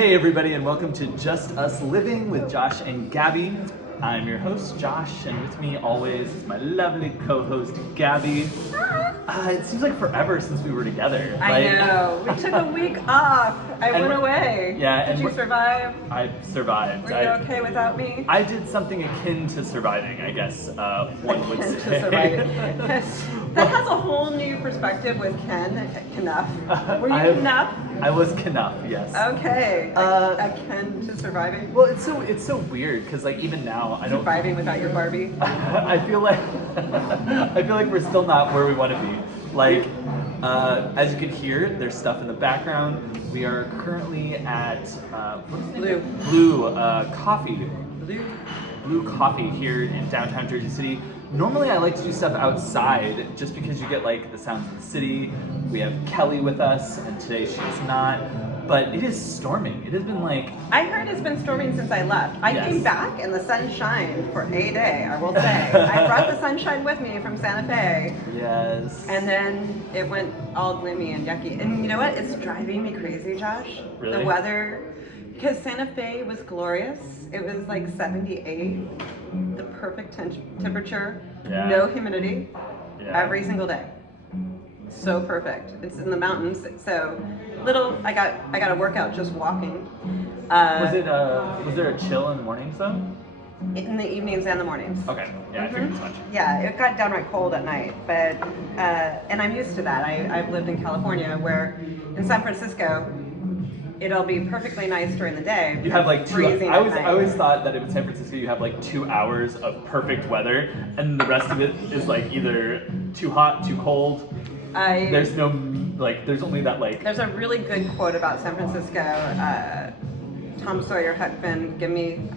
Hey everybody, and welcome to Just Us Living with Josh and Gabby. I'm your host, Josh, and with me always is my lovely co-host, Gabby. It seems like forever since we were together. I know. We took a week off. I went away. Yeah. Did you survive? I survived. Were you okay without me? I did something akin to surviving, I guess one would Akin say. to surviving. That has a whole new perspective with Knuff. Were you Knuff? I was Knuff, yes. Okay. Akin to surviving? Well, it's so weird because like even now I don't Surviving without your Barbie? I feel like we're still not where we want to be. Like, as you can hear, there's stuff in the background. We are currently at Blue Coffee. Blue Coffee here in downtown Jersey City. Normally I like to do stuff outside just because you get like the sounds of the city. We have Kelly with us and today she's not. But it is storming. It has been like... I heard it's been storming since I left. I came back and the sun shined for a day, I will say. I brought the sunshine with me from Santa Fe. Yes. And then it went all gloomy and yucky. And you know what? It's driving me crazy, Josh. Really? The weather. Because Santa Fe was glorious. It was like 78. The perfect temperature. Yeah. No humidity. Yeah. Every single day. So perfect. It's in the mountains. So I got a workout just walking. Was there a chill in the mornings though? In the evenings and the mornings. Okay. Yeah, I figured as much. Yeah, it got downright cold at night, but and I'm used to that. I've lived in California, where in San Francisco, it'll be perfectly nice during the day. You have like freezing I at always thought that in San Francisco you have like 2 hours of perfect weather, and the rest of it is like either too hot, too cold. There's only that like. There's a really good quote about San Francisco. Tom Sawyer Huckman,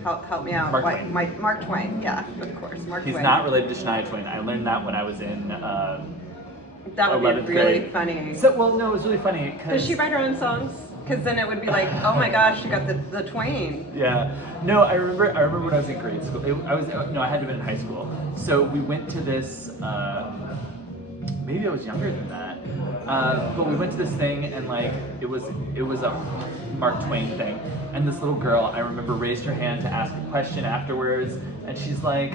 help me out. Mark Twain, yeah, of course, Mark Twain. He's not related to Shania Twain. I learned that when I was in that would 11th be really grade. funny. So, well, no, it was really funny because... Does she write her own songs? Because then it would be like, oh my gosh, you got the Twain. Yeah. No, I remember when I was in grade school. I had to have been in high school. So we went to this, maybe I was younger than that. But we went to this thing and like, it was a Mark Twain thing. And this little girl, I remember, raised her hand to ask a question afterwards. And she's like,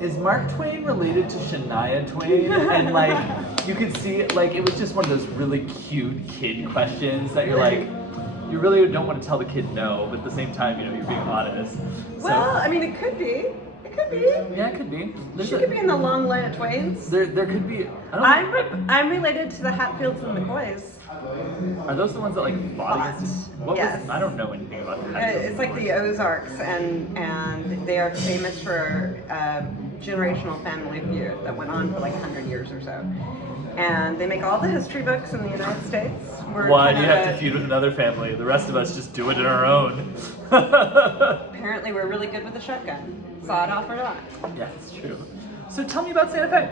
is Mark Twain related to Shania Twain? And like, you could see, like, it was just one of those really cute kid questions that you're like, you really don't want to tell the kid no, but at the same time, you're being honest. Well, I mean, it could be. It could be. Yeah, it could be. She could be in the long line of Twains. There could be. I'm related to the Hatfields and McCoys. Are those the ones that like fought against? Yes. I don't know anything about the Hatfields. It's like the Ozarks, and they are famous for generational family feud that went on for like 100 years or so. And they make all the history books in the United States. Why do you have to feud with another family? The rest of us just do it in our own. Apparently we're really good with the shotgun. Saw it off or not. Yeah, it's true. So tell me about Santa Fe.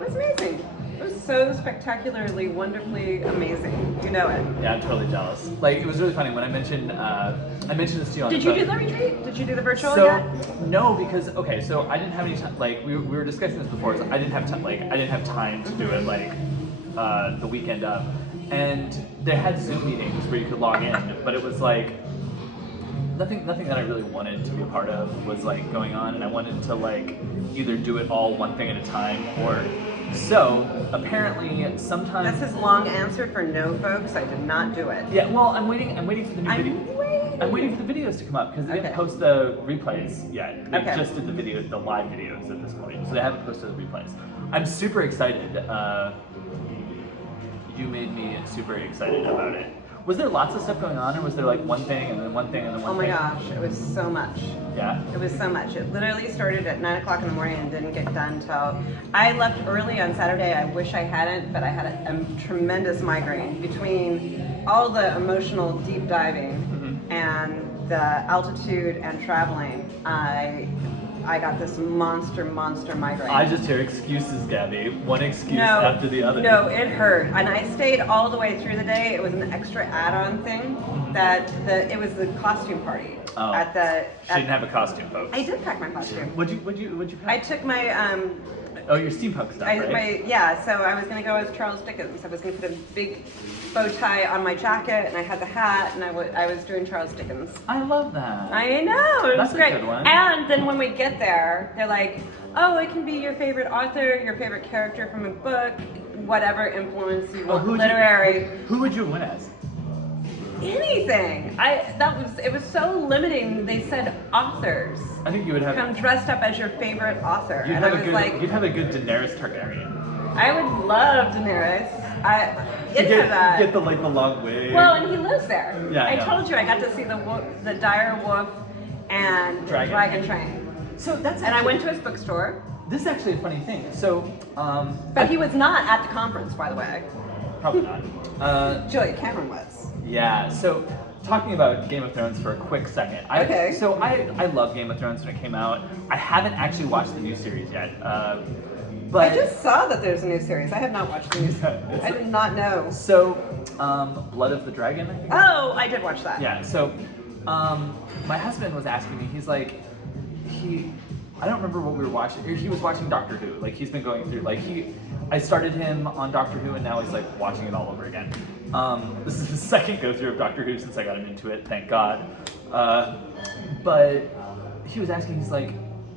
It was amazing. It was so spectacularly, wonderfully amazing. You know it. Yeah, I'm totally jealous. Like, it was really funny when I mentioned this to you on Did the you phone. do the retreat? Did you do the virtual yet? No, because so I didn't have any time. Like we were discussing this before. So I didn't have time. Like I didn't have time to do it like the weekend up, and they had Zoom meetings where you could log in, but it was like nothing that I really wanted to be a part of was like going on, and I wanted to like either do it all one thing at a time or. So apparently, sometimes that's his long answer for no, folks. I did not do it. Yeah, well, I'm waiting for the new video. I'm waiting for the videos to come up because they didn't post the replays yet. They just did the live videos at this point, so they haven't posted the replays. I'm super excited. You made me super excited about it. Was there lots of stuff going on, or was there like one thing and then one thing and then one thing? Oh my gosh, it was so much. Yeah? It was so much. It literally started at 9 o'clock in the morning and didn't get done till... I left early on Saturday. I wish I hadn't, but I had a tremendous migraine between all the emotional deep diving and the altitude and traveling. I got this monster migraine. I just hear excuses, Gabby. One excuse after the other. No, it hurt. And I stayed all the way through the day. It was an extra add-on thing it was the costume party. Oh. She didn't have a costume, folks. I did pack my costume. What'd you pack? I took my Oh, your steampunk stuff, right? So I was gonna go as Charles Dickens. I was gonna put a big bow tie on my jacket, and I had the hat, and I was doing Charles Dickens. I love that. I know, it was That's great. a good one. And then when we get there, they're like, oh, it can be your favorite author, your favorite character from a book, whatever influence you want, literary. Who would you win as? Anything. It was so limiting. They said authors. I think you would have. Come dressed up as your favorite author. You'd have a good Daenerys Targaryen. I would love Daenerys. Get the long wig. Well, and he lives there. Yeah, I told you I got to see the dire wolf and dragon train. So that's and I went to his bookstore. This is actually a funny thing. So, but he was not at the conference, by the way. Probably not. Julia Cameron was. Yeah. So, talking about Game of Thrones for a quick second. So I love Game of Thrones when it came out. I haven't actually watched the new series yet. But I just saw that there's a new series. I have not watched the new series. I did not know. So, Blood of the Dragon, I think. Oh, I did watch that. Yeah. So, my husband was asking me. He's like, I don't remember what we were watching. He was watching Doctor Who. Like he's been going through. I started him on Doctor Who, and now he's like watching it all over again. This is his second go through of Doctor Who since I got him into it. Thank God. But he was asking. He's like,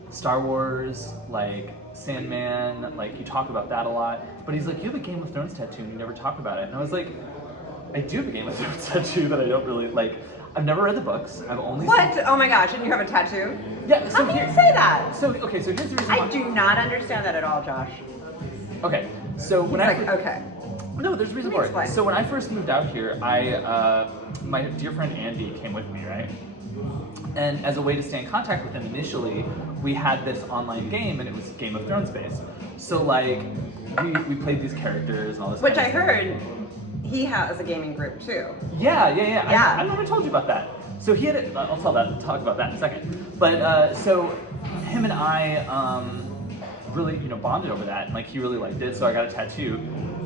Star Wars, like Sandman. Like you talk about that a lot. But he's like, you have a Game of Thrones tattoo, and you never talk about it. And I was like, I do have a Game of Thrones tattoo that I don't really like. I've never read the books. I've only What? Oh my gosh! And you have a tattoo? Yeah. So how can you say that? So here's the reason. I do not understand that at all, Josh. Okay. So when okay. No, there's a reason for it. So when I first moved out here, my dear friend Andy came with me, right? And as a way to stay in contact with him initially, we had this online game, and it was Game of Thrones based. So like, we played these characters and all this. Which I heard. He has a gaming group too. Yeah. I never told you about that. So he had I'll talk about that in a second. But so him and I really bonded over that, and like he really liked it, so I got a tattoo.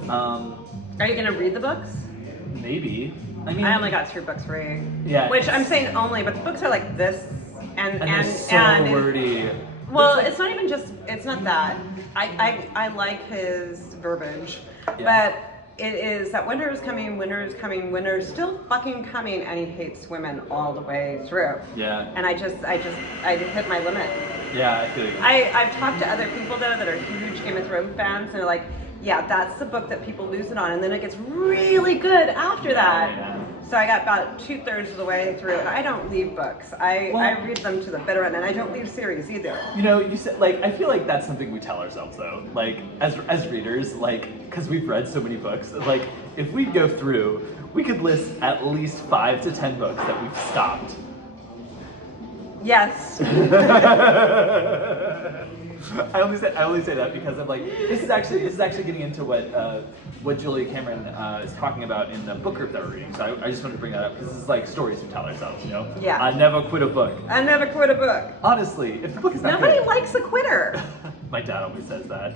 Are you gonna read the books? Maybe. I mean, I only got 2 books free. Yeah. Which I'm saying only, but the books are like this and so wordy. Well, it's not even just. It's not that. I like his verbiage, but. It is that winter is coming, winter is still fucking coming, and he hates women all the way through. Yeah. And I hit my limit. Yeah, I feel like I've talked to other people though that are huge Game of Thrones fans, and they're like, yeah, that's the book that people lose it on, and then it gets really good after that. Yeah. So I got about 2/3 of the way through, and I don't leave books. I read them to the bitter end, and I don't leave series either. You said I feel like that's something we tell ourselves though, like as readers, because we've read so many books. Like if we go through, we could list at least 5 to 10 books that we've stopped. Yes. I only say that because I'm like, this is actually getting into what Julia Cameron is talking about in the book group that we're reading. So I just wanted to bring that up because this is like stories we tell ourselves, Yeah. I never quit a book. I never quit a book. Honestly, if the book is not Nobody good, likes a quitter. My dad always says that.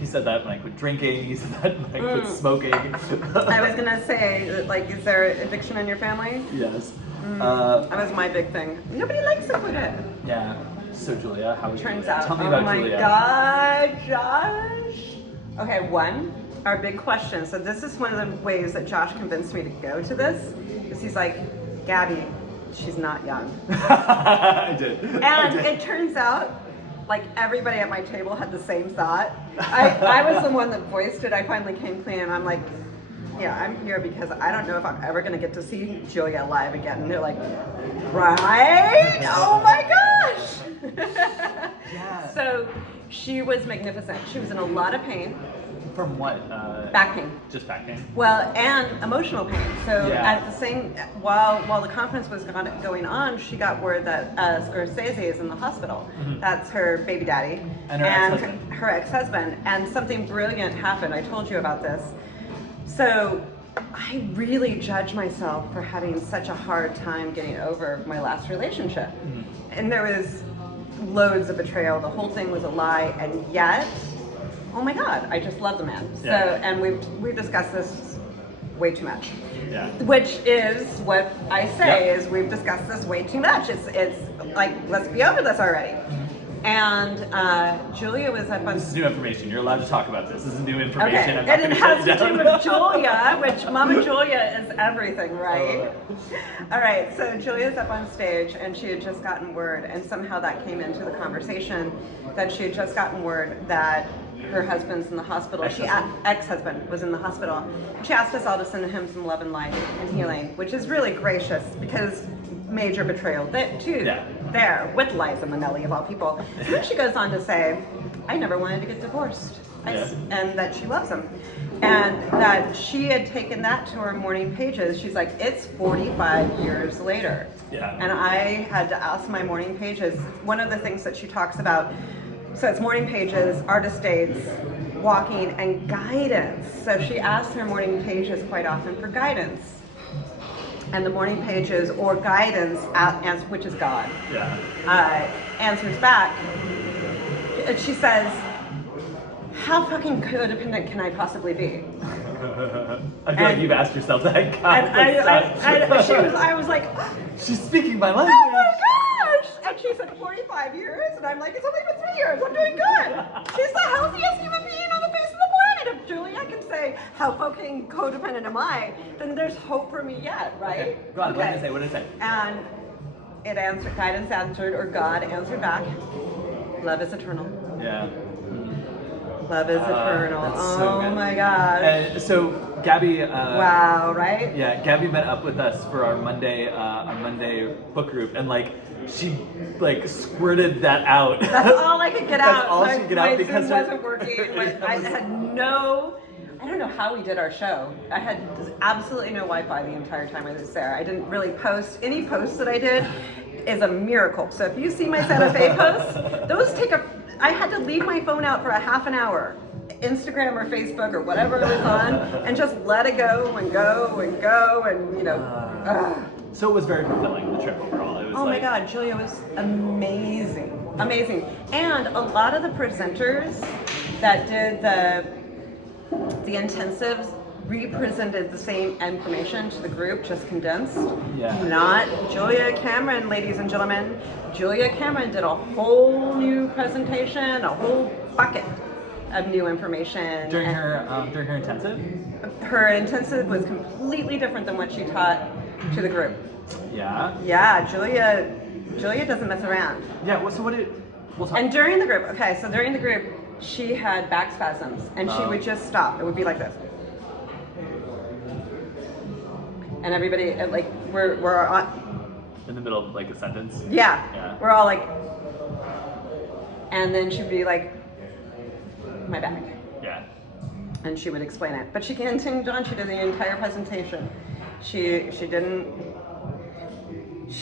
He said that when I quit drinking. He said that when I quit smoking. I was gonna say, is there addiction in your family? Yes. That was my big thing. Nobody likes a quitter. Yeah. So Julia, how was Turns Julia? out. Tell me about Julia. Oh my God, Josh. Okay, our big question. So this is one of the ways that Josh convinced me to go to this, because he's like, Gabby, she's not young. I did. And it turns out, like everybody at my table had the same thought. I was the one that voiced it. I finally came clean, and I'm like, yeah, I'm here because I don't know if I'm ever going to get to see Julia live again. And they're like, right? Oh my gosh! Yeah. So she was magnificent. She was in a lot of pain. From what? Back pain. Just back pain? Well, and emotional pain. So Yeah. at the same, while the conference was going on, she got word that Scorsese is in the hospital. Mm-hmm. That's her baby daddy. And her ex-husband. And something brilliant happened. I told you about this. So I really judge myself for having such a hard time getting over my last relationship. Mm-hmm. And there was loads of betrayal. The whole thing was a lie, and yet, oh my God, I just love the man. Yeah. So, and we've discussed this way too much. Yeah. Which is what I say is we've discussed this way too much. It's like, let's be over this already. And Julia was up on. This is new information. You're allowed to talk about this. This is new information. Okay, I'm not and it gonna has shut to you do down. with Julia, which Mama Julia is everything, right? All right, so Julia's up on stage, and she had just gotten word, and somehow that came into the conversation, that she had just gotten word that her husband's in the hospital. Ex-husband was in the hospital. She asked us all to send him some love and light and healing, which is really gracious because major betrayal there with Liza Minnelli of all people. So then she goes on to say, I never wanted to get divorced, and that she loves him, and that she had taken that to her morning pages. She's like, it's 45 years later, and I had to ask my morning pages. One of the things that she talks about, so it's morning pages, artist dates, walking, and guidance. So she asks her morning pages quite often for guidance. And the morning pages or guidance, which is God, answers back. And she says, how fucking codependent can I possibly be? I feel like you've asked yourself that. I was like, she's speaking my language. oh my gosh! And she said 45 years, and I'm like, it's only been 3 years, I'm doing good. She's the healthiest human being on the face of the planet. If Julia can say, how fucking codependent am I, then there's hope for me yet, right? Okay. Go on, what did it say? And it answered, guidance answered, or God answered back, love is eternal. Yeah. Love is eternal. That's so good. My God. And so Gabby. Wow, right? Yeah, Gabby met up with us for our Monday book group, and she squirted that out. That's all I could get out. That's all she could get out because Zoom wasn't working. I had no. I don't know how we did our show. I had absolutely no Wi-Fi the entire time I was there. I didn't really post. Any posts that I did is a miracle. So if you see my Santa Fe posts, those take I had to leave my phone out for a half an hour, Instagram or Facebook or whatever it was on, and just let it go and go and go and So it was very fulfilling, the trip overall. It was my God, Julia was amazing, amazing, and a lot of the presenters that did the intensives represented the same information to the group, just condensed. Not Julia Cameron, ladies and gentlemen. Julia Cameron did a whole new presentation, a whole bucket of new information. During her intensive? Her intensive was completely different than what she taught to the group. Yeah? Yeah, Julia doesn't mess around. Yeah, so what did... We'll talk. And during the group, she had back spasms, and she would just stop. It would be like this. And everybody, we're on... In the middle of a sentence? Yeah. We're all like... And then she'd be like, my back. Yeah. And she would explain it. But she continued on. She did the entire presentation. She didn't...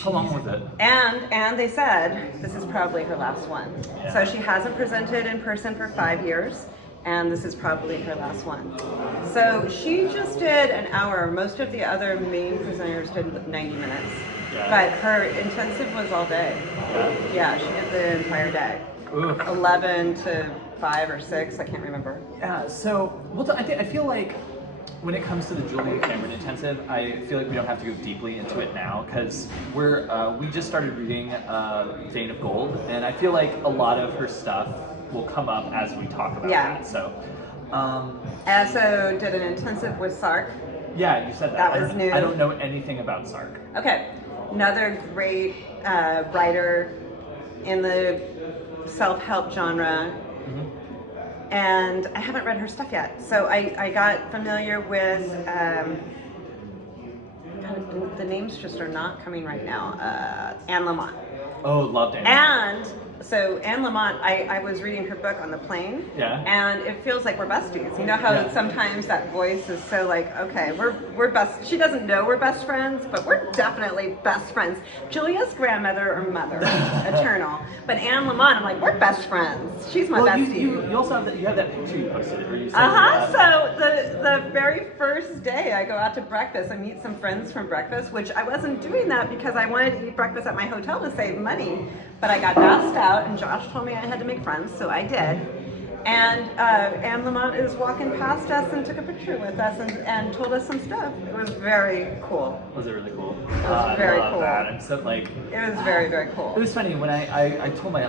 How long was it? And they said this is probably her last one. Yeah. So she hasn't presented in person for 5 years, and this is probably her last one. So she just did an hour. Most of the other main presenters did 90 minutes. Yeah. But her intensive was all day. Yeah, she did the entire day. Oof. 11 to 5 or 6, I can't remember. Yeah, so I feel like when it comes to the Julia Cameron intensive, I feel like we don't have to go deeply into it now because we just started reading Vein of Gold, and I feel like a lot of her stuff will come up as we talk about that. So, I also did an intensive with Sark. Yeah, you said that. That was new. I don't know anything about Sark. Okay, another great writer in the self-help genre. And I haven't read her stuff yet. So I got familiar with, the names just are not coming right now, Anne Lamott. Oh, loved Anne. And so Anne Lamott, I was reading her book on the plane. Yeah. And it feels like we're besties. You know how sometimes that voice is so like, okay, we're best. She doesn't know we're best friends, but we're definitely best friends. Julia's grandmother or mother, eternal. But Anne Lamott, I'm like, we're best friends. She's my bestie. You also have that picture you posted, or you said. So the very first day I go out to breakfast, I meet some friends from breakfast, which I wasn't doing that because I wanted to eat breakfast at my hotel to save money. But I got asked out, and Josh told me I had to make friends, so I did. And Lamont is walking past us and took a picture with us and told us some stuff. It was very cool. Was it really cool? It was very I love cool. that. I'm so like. It was very, very cool. It was funny when I told my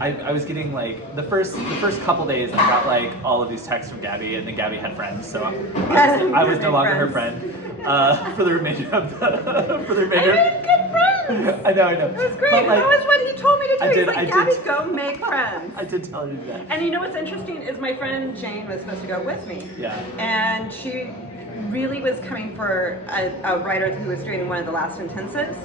I was getting like the first couple days I got like all of these texts from Gabby, and then Gabby had friends, so I was no longer her friend for the remainder of the for the remainder. I had good friends. I know. It was great. But, like, that was what he told me to do. I did- He's like, I Gabby, did- go make friends. I did tell you that. And you know what's interesting is my friend Jane was supposed to go with me. Yeah. And she really was coming for a writer who was doing one of the last intensives.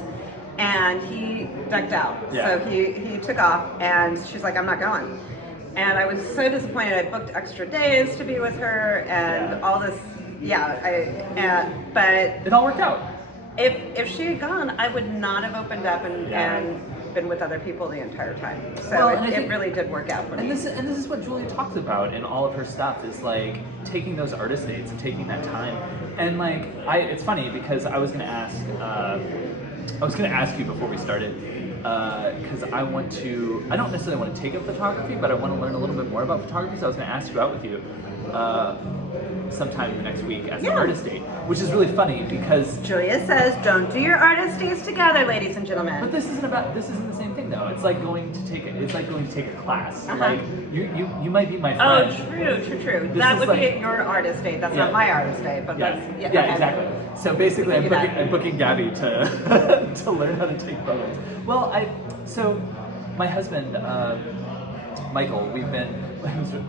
And he ducked out. Yeah. So he took off, and she's like, I'm not going. And I was so disappointed. I booked extra days to be with her and all this. Yeah, but It all worked out. if she had gone, I would not have opened up and been with other people the entire time. So Well, and I it think- really did work out for me. And this is what Julia talks about in all of her stuff, is like taking those artist dates and taking that time. And like it's funny because I was gonna ask you before we started, because I don't necessarily want to take up photography, but I want to learn a little bit more about photography, so I was going to ask you out with you sometime next week as an artist date, which is really funny because Julia says, don't do your artist days together, ladies and gentlemen. But this isn't the same thing though. It's like going to take a class. Uh-huh. Like you might be my Oh, friend. true. This That is would like- be your artist date. That's not my artist date, but Yeah, that's yeah, okay. exactly. So basically, We can do that. I'm booking Gabby to to learn how to take photos. Well, so my husband Michael, we've been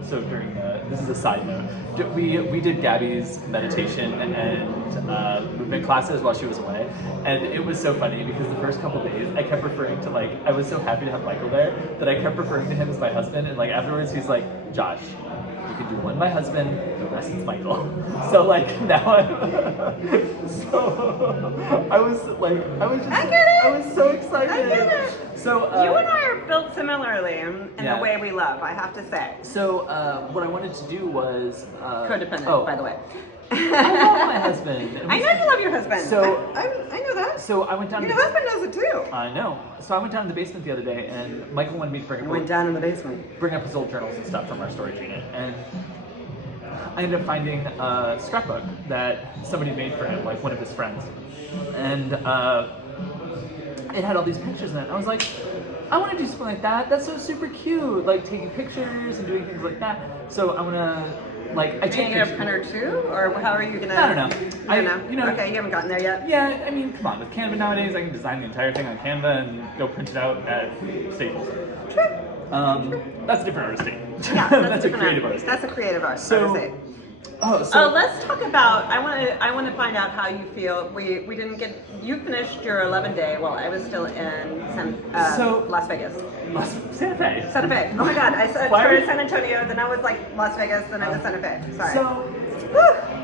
so during this is a side note. We did Gabby's meditation and movement classes while she was away, and it was so funny because the first couple days I kept referring to I was so happy to have Michael there that I kept referring to him as my husband, and afterwards he's like, Josh, you can do one my husband, the rest is Michael. So now I was so excited. I get it. So You and I are built similarly in Yeah. the way we love, I have to say. So what I wanted to do was Codependent, by the way. I love my husband. I know you love your husband. So- I know that. So I went down. Your husband knows it too. I know. So I went down to the basement the other day, and Michael wanted me to Went down in the basement. bring up his old journals and stuff from our storage unit, and I ended up finding a scrapbook that somebody made for him, one of his friends, and it had all these pictures in it. I was like, I want to do something like that. That's so super cute, taking pictures and doing things like that. So I'm gonna I Are you take gonna get a pictures. printer too, or how are you gonna? I don't know. I don't know. You know. Okay, you haven't gotten there yet. Yeah, I mean, come on. With Canva nowadays, I can design the entire thing on Canva and go print it out at Staples. That's a different artist thing. Yeah, That's a different creative art. artist. That's a creative art. So- artist. So Let's talk about. I want to find out how you feel. We didn't get. You finished your 11-day while I was still in Las Vegas. Santa Fe. Santa Fe. Oh my God! I started San Antonio, then I was Las Vegas, then I was Santa Fe. Sorry. So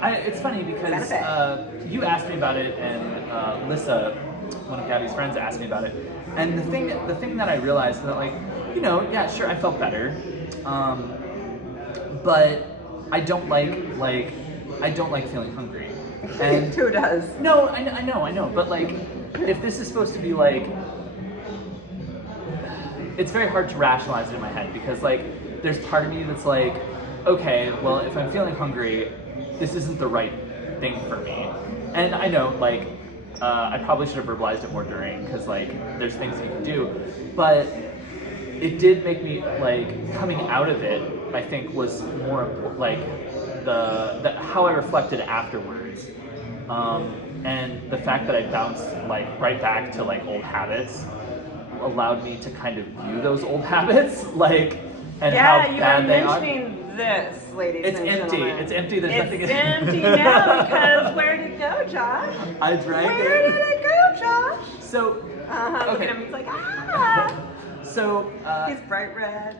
it's funny because Santa you asked me about it, and Lissa, one of Gabby's friends, asked me about it. And the thing that I realized is that yeah, sure, I felt better, but I don't like feeling hungry. And Who does? no, I know, but if this is supposed to be it's very hard to rationalize it in my head because there's part of me that's okay, well, if I'm feeling hungry, this isn't the right thing for me. And I know I probably should have verbalized it more during because there's things that you can do, but it did make me coming out of it, I think, was more the how I reflected afterwards, and the fact that I bounced right back to old habits allowed me to kind of view those old habits and how bad they are. Yeah, you were mentioning this, ladies It's and empty. gentlemen. It's empty. There's nothing in It's it. empty now because where did it go, Josh? I drank Where did it go, Josh? So Look okay. at him. He's like, ah. So He's bright red.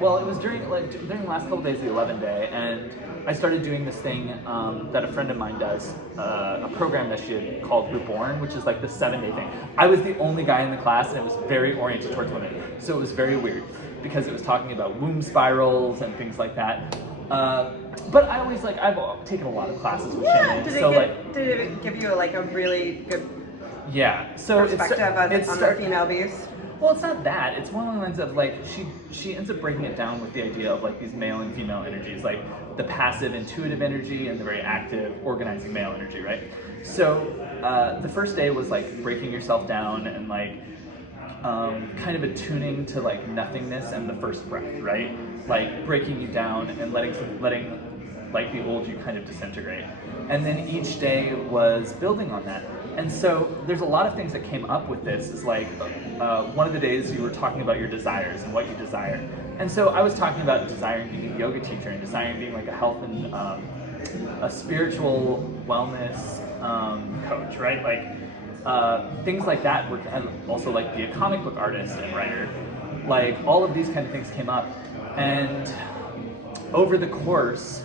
well, it was during the last couple days of the 11-day, and I started doing this thing that a friend of mine does, a program that she had called Reborn, which is the 7-day thing. I was the only guy in the class, and it was very oriented towards women, so it was very weird because it was talking about womb spirals and things like that. But I always I've taken a lot of classes with Shannon, Did it give you a really good yeah. So perspective on the female beast? Well, it's not that. It's one of the lines of like she ends up breaking it down with the idea of like these male and female energies, like the passive intuitive energy and the very active organizing male energy, right? So the first day was like breaking yourself down and like kind of attuning to like nothingness and the first breath, right? Like breaking you down and letting like the old you kind of disintegrate. And then each day was building on that. And so there's a lot of things that came up with this. Is like one of the days you were talking about your desires and what you desire. And so I was talking about desiring being a yoga teacher and desiring being like a health and a spiritual wellness coach, right? Like things like that. And also like be a comic book artist and writer. Like all of these kind of things came up. And over the course,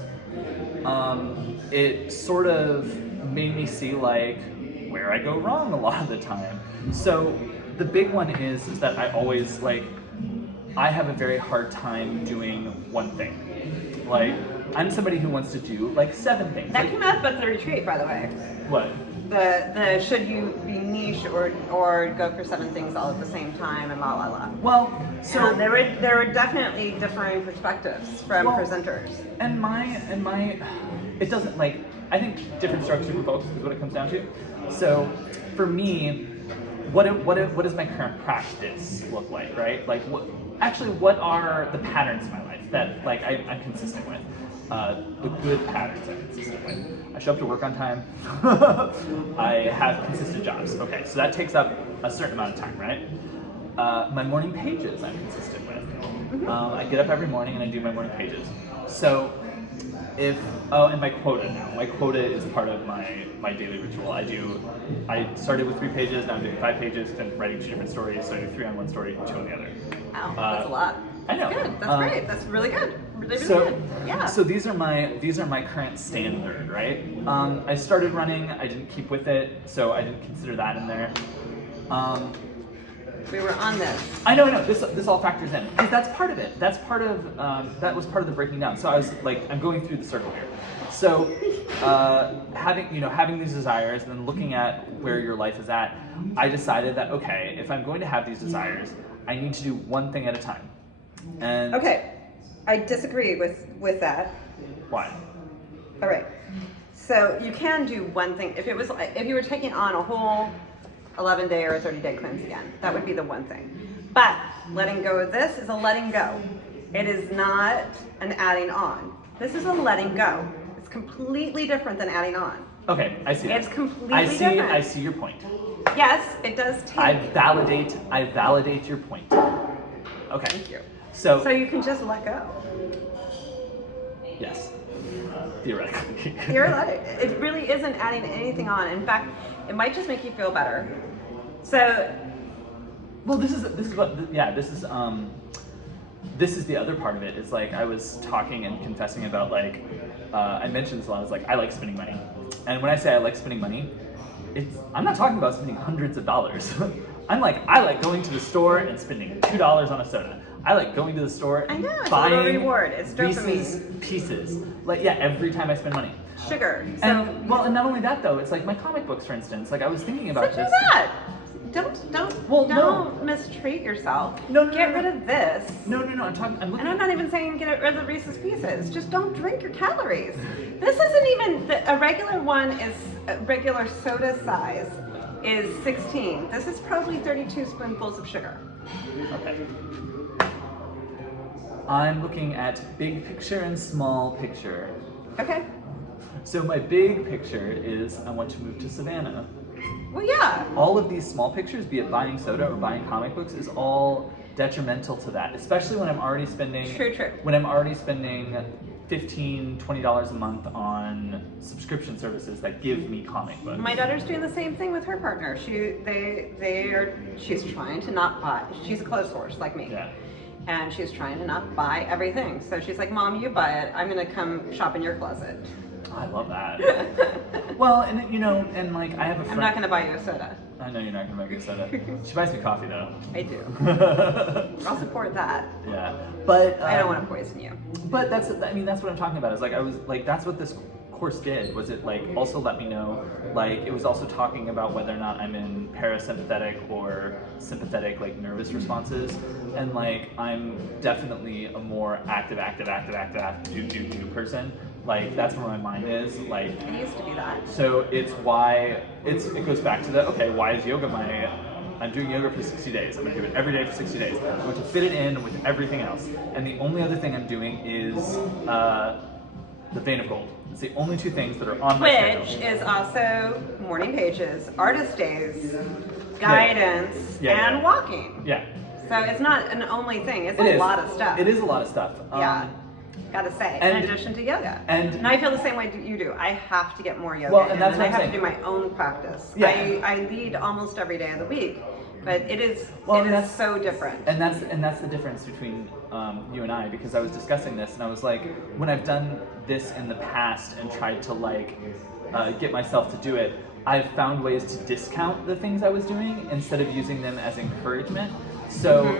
it sort of made me see like where I go wrong a lot of the time. So the big one is that I always like, I have a very hard time doing one thing. Like I'm somebody who wants to do like 7 things. That like, came up at the retreat, by the way. What? The should you be niche or go for 7 things all at the same time and la la la. Well, so there were definitely differing perspectives from presenters. And my it doesn't like, I think different strokes for folks is what it comes down to. So for me, what does my current practice look like, right? Like what are the patterns in my life that like I'm consistent with? The good patterns I'm consistent with. I show up to work on time. I have consistent jobs. Okay, so that takes up a certain amount of time, right? My morning pages I'm consistent with. I get up every morning and I do my morning pages. So and my quota now. My quota is part of my daily ritual. I started with 3 pages, now I'm doing 5 pages, then writing 2 different stories, so I do 3 on one story, 2 on the other. Wow, that's a lot. I know. That's good. That's great. That's really good. Really good. Yeah. So these are my current standard, right? I started running, I didn't keep with it, so I didn't consider that in there. We were on this. I know. This all factors in because that's part of it. That's part of that was part of the breaking down. So I was like, I'm going through the circle here. So having these desires and then looking at where your life is at, I decided that okay, if I'm going to have these desires, I need to do one thing at a time. And okay, I disagree with that. Why? All right. So you can do one thing if you were taking on a whole 11-day or a 30-day cleanse again. That would be the one thing. But letting go of this is a letting go. It is not an adding on. This is a letting go. It's completely different than adding on. Okay, I see that. It's completely different. I see your point. Yes, it does take. I validate your point. Okay. Thank you. So you can just let go. Yes. Theoretically. It really isn't adding anything on. In fact, it might just make you feel better. So, well, this is the other part of it. Is like I was talking and confessing about like I mentioned this a lot. Is like I like spending money, and when I say I like spending money, I'm not talking about spending hundreds of dollars. I like going to the store and spending $2 on a soda. I like going to the store and buying a little reward. It's Reese's dopamine. Pieces. Like every time I spend money. Sugar. And not only that though, it's like my comic books, for instance. Like I was thinking about this. Do that. Don't mistreat yourself. Get rid of this. No. I'm looking. And I'm not even saying get rid of Reese's Pieces. Just don't drink your calories. This isn't even a regular one is a regular soda size is 16. This is probably 32 spoonfuls of sugar. Okay. I'm looking at big picture and small picture. Okay. So my big picture is I want to move to Savannah. Well, yeah. All of these small pictures, be it buying soda or buying comic books, is all detrimental to that, especially when I'm already spending True. When I'm already spending $15, $20 a month on subscription services that give me comic books. My daughter's doing the same thing with her partner. She's trying to not buy. She's a clothes horse like me. Yeah. And she's trying to not buy everything. So she's like, Mom, you buy it. I'm gonna come shop in your closet. I love that. Well, and like I have a friend. I'm not gonna buy you a soda. I know you're not gonna buy me a soda. She buys me coffee though. I do. I'll support that. Yeah, but I don't want to poison you. But that's what I'm talking about. Is like I was like that's what this course did was it like also let me know, like it was also talking about whether or not I'm in parasympathetic or sympathetic, like nervous responses, and like I'm definitely a more active do person. Like that's where my mind is. Like It used to be that. so it's why it goes back to the okay, why is yoga I'm doing yoga for 60 days. I'm going to do it every day for 60 days. I'm going to fit it in with everything else. And the only other thing I'm doing is the Vein of Gold. It's the only two things that are on my schedule. Which is also morning pages, artist days, guidance, and walking. Yeah. So it's not an only thing. It's It a is. lot of stuff. It is a lot of stuff. Yeah. Gotta say, in addition to yoga. And I feel the same way you do. I have to get more yoga well, and that's what I I'm have saying. to do my own practice. Yeah. I lead almost every day of the week, but it is so different. And that's the difference between you and I, because I was discussing this and I was like, when I've done this in the past and tried to like get myself to do it, I've found ways to discount the things I was doing instead of using them as encouragement. So,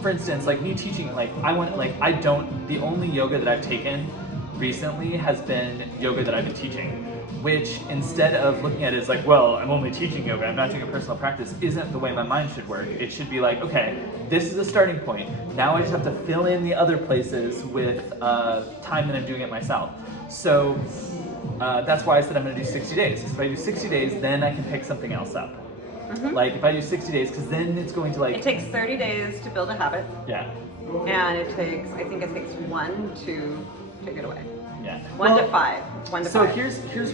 for instance, like me teaching, the only yoga that I've taken recently has been yoga that I've been teaching, which instead of looking at it as like, well, I'm only teaching yoga, I'm not doing a personal practice, isn't the way my mind should work. It should be like, okay, this is a starting point. Now I just have to fill in the other places with time that I'm doing it myself. So that's why I said I'm going to do 60 days. If I do 60 days, then I can pick something else up. Mm-hmm. Like if I do 60 days, because then it's going to like... It takes 30 days to build a habit. Yeah. And I think it takes 1 to take it away. Yeah. 1 to 5. 1 to 5. So here's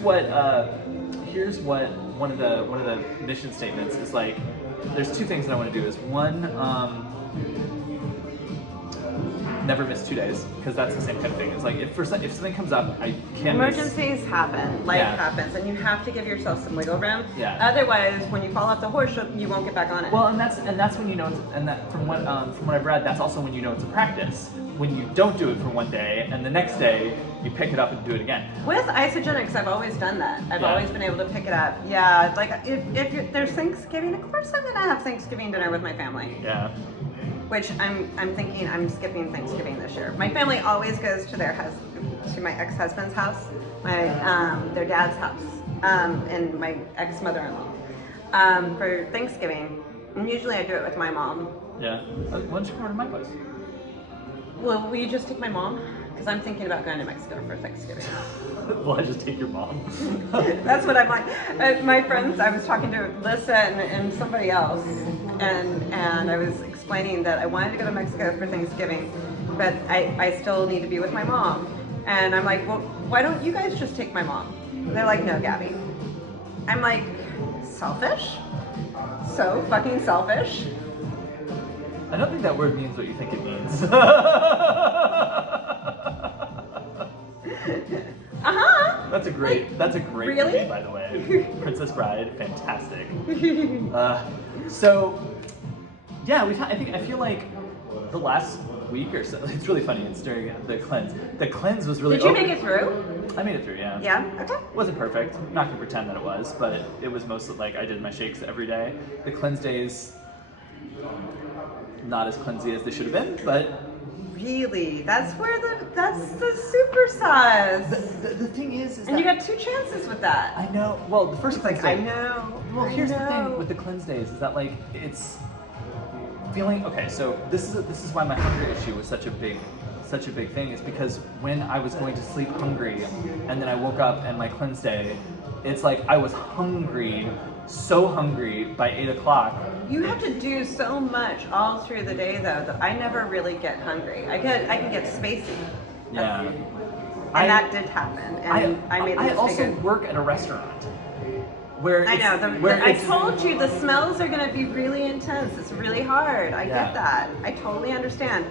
what one of the mission statements is like. There's two things that I want to do. Is one, never miss 2 days, because that's the same kind of thing. It's like if something comes up, I can't. Emergencies happen, life happens, and you have to give yourself some wiggle room. Yeah. Otherwise, when you fall off the horse, you won't get back on it. Well, and that's when you know. And that from what I've read, that's also when you know it's a practice. When you don't do it for one day, and the next day you pick it up and do it again. With isogenics, I've always done that. I've always been able to pick it up. Yeah, like if there's Thanksgiving, of course I'm gonna have Thanksgiving dinner with my family. Yeah. Which I'm thinking I'm skipping Thanksgiving this year. My family always goes to to my ex-husband's house, their dad's house, and my ex-mother-in-law for Thanksgiving. And usually I do it with my mom. Yeah. Why don't you come over to my place? Well, will you just take my mom? Because I'm thinking about going to Mexico for Thanksgiving. Well, I just take your mom. That's what I'm like. My friends, I was talking to Lissa and somebody else, and I was explaining that I wanted to go to Mexico for Thanksgiving, but I still need to be with my mom. And I'm like, well, why don't you guys just take my mom? They're like, no, Gabby. I'm like, selfish? So fucking selfish. I don't think that word means what you think it means. That's a great really? movie, by the way. Princess Bride, fantastic. So, yeah, I feel like the last week or so. It's really funny. It's during the cleanse. The cleanse was really. Did you make it through? I made it through. Yeah. Yeah. Okay. Wasn't perfect. I'm not gonna pretend that it was, but it was mostly like I did my shakes every day. The cleanse days, not as cleansy as they should have been, but. Really? That's the super sauce. The thing is and you got 2 chances with that. I know. Well, the first cleanse I day. know. Well, here's the thing with the cleanse days is that like it's feeling okay. So this is why my hunger issue was such a big thing, is because when I was going to sleep hungry and then I woke up and my cleanse day, it's like I was hungry, so hungry by 8 o'clock. You have to do so much all through the day though that I never really get hungry. I can get spacey. Yeah. And that did happen. And I made the mistake. I also work at a restaurant. Where I know. I told you the smells are going to be really intense. It's really hard. I get that. I totally understand.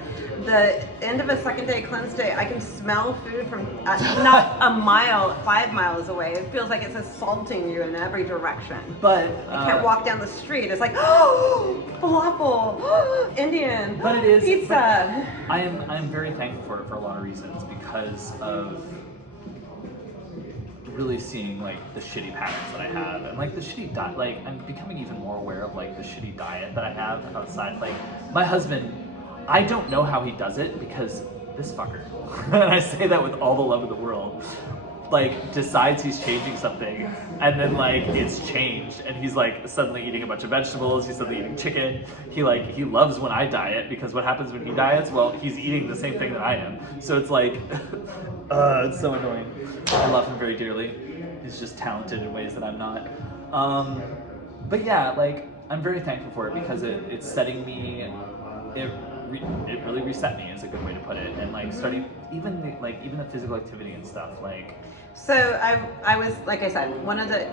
The end of a second day cleanse day, I can smell food from not a mile, 5 miles away. It feels like it's assaulting you in every direction. But I can't walk down the street. It's like, oh, falafel, oh, Indian, but it is pizza. I am very thankful for it for a lot of reasons, because of really seeing like the shitty patterns that I have, and like the shitty diet. Like I'm becoming even more aware of like the shitty diet that I have outside. Like my husband, I don't know how he does it, because this fucker, and I say that with all the love of the world, like decides he's changing something, and then like it's changed, and he's like suddenly eating a bunch of vegetables. He's suddenly eating chicken. He loves when I diet, because what happens when he diets? Well, he's eating the same thing that I am. So it's like, it's so annoying. I love him very dearly. He's just talented in ways that I'm not. But yeah, like I'm very thankful for it, because it's setting me. It really reset me, is a good way to put it, and like starting even the physical activity and stuff like. So I was, like I said,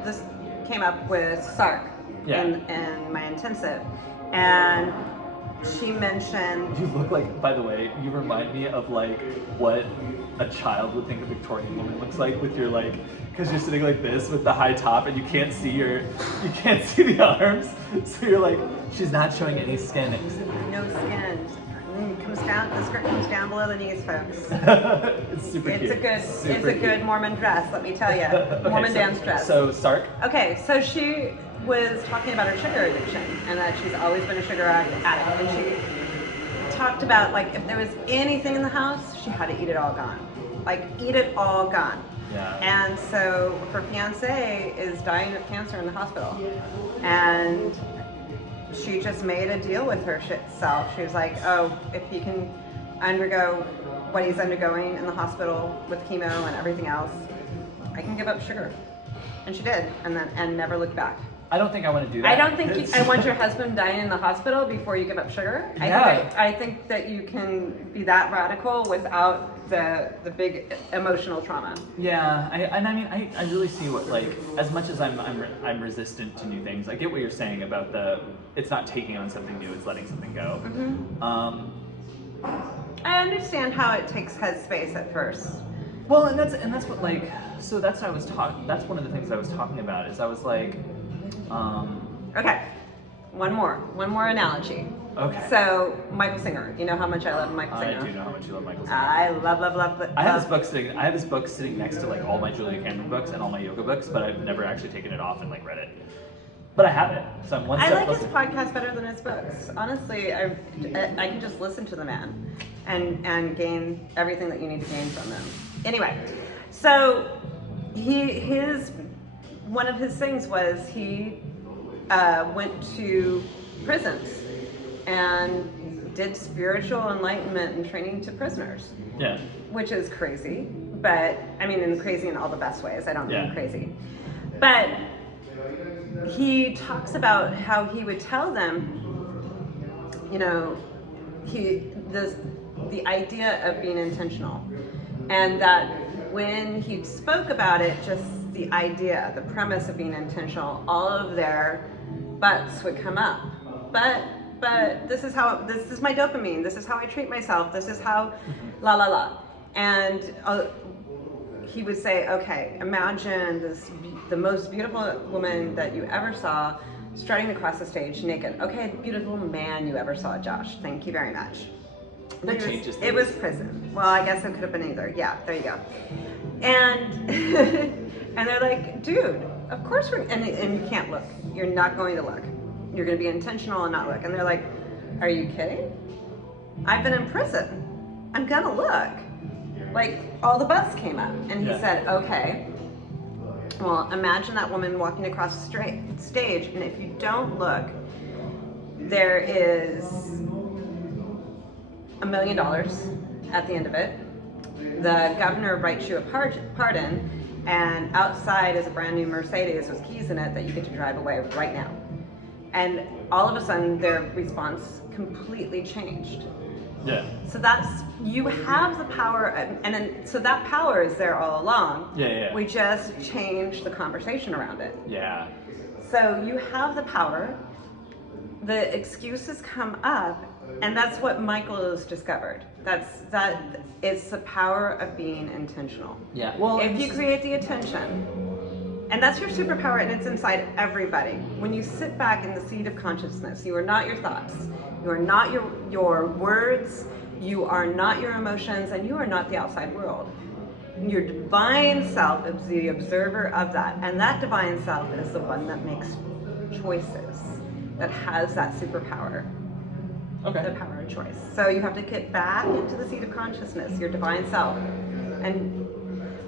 this came up with Sark in my intensive, and she mentioned. You look like, by the way, you remind me of like what a child would think a Victorian woman looks like, with your like, because you're sitting like this with the high top and you can't see the arms, so you're like, she's not showing any skin. No skin. The skirt comes down below the knees, folks. It's super cute. It's a good Mormon dress, let me tell you. Okay, Mormon dance dress. So Sark. Okay, so she was talking about her sugar addiction, and that she's always been a sugar addict, and she talked about like if there was anything in the house, she had to eat it all gone. Like eat it all gone. Yeah. And so her fiance is dying of cancer in the hospital, and she just made a deal with her self. She was like, oh, if he can undergo what he's undergoing in the hospital with chemo and everything else, I can give up sugar. And she did, and never looked back. I don't think I want to do that. I don't think I want your husband dying in the hospital before you give up sugar. Yeah. I think that you can be that radical without the big emotional trauma. Yeah, I really see what, like, as much as I'm resistant to new things, I get what you're saying about it's not taking on something new, it's letting something go. Mm-hmm. I understand how it takes headspace at first. Well, and that's what, like, so that's what that's one of the things I was talking about, is I was like, Okay, one more analogy. Okay. So Michael Singer, you know how much I love Michael Singer. I do know how much you love Michael Singer. I love. I have this book sitting next to like all my Julia Cameron books and all my yoga books, but I've never actually taken it off and like read it. But I have it, so I'm one step I like closer. his podcast better than his books. Honestly, I can just listen to the man and gain everything that you need to gain from them. Anyway, so one of his things was he went to prisons and did spiritual enlightenment and training to prisoners. Yeah. Which is crazy, but I mean, and crazy in all the best ways. I don't mean crazy, but he talks about how he would tell them, you know, the idea of being intentional, and that when he spoke about it, just the idea, the premise of being intentional, all of their buts would come up. But this is my dopamine, this is how I treat myself, this is how la la la. And he would say, okay, imagine the most beautiful woman that you ever saw strutting across the stage naked. Okay, beautiful man you ever saw, Josh. Thank you very much. That changes things. It was prison. Well, I guess it could have been either. Yeah, there you go. And and they're like, dude, of course and you can't look. You're not going to look. You're going to be intentional and not look. And they're like, are you kidding? I've been in prison. I'm going to look. Like, all the butts came up. And he said, okay, well, imagine that woman walking across the stage, and if you don't look, there is $1 million at the end of it. The governor writes you a pardon, and outside is a brand new Mercedes with keys in it that you get to drive away right now. And all of a sudden, their response completely changed. Yeah. So you have the power, so that power is there all along. Yeah. We just changed the conversation around it. Yeah. So you have the power. The excuses come up, and that's what Michael has discovered. It's the power of being intentional. Yeah. Well, if you create the attention, and that's your superpower, and it's inside everybody. When you sit back in the seat of consciousness, you are not your thoughts, you are not your words, you are not your emotions, and you are not the outside world. Your divine self is the observer of that, and that divine self is the one that makes choices, that has that superpower. Okay. The power of choice. So you have to get back into the seat of consciousness, your divine self, and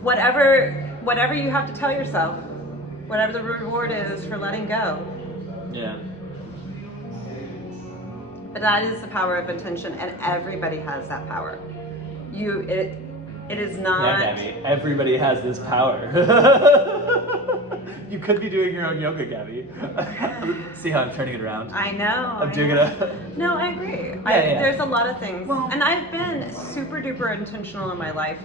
whatever whatever you have to tell yourself, whatever the reward is for letting go. Yeah. But that is the power of intention, and everybody has that power. It is not. Yeah, Gabby. Everybody has this power. You could be doing your own yoga, Gabby. See how I'm turning it around? I know. I'm doing it. No, I agree. Yeah. There's a lot of things, Well, and I've been super duper intentional in my life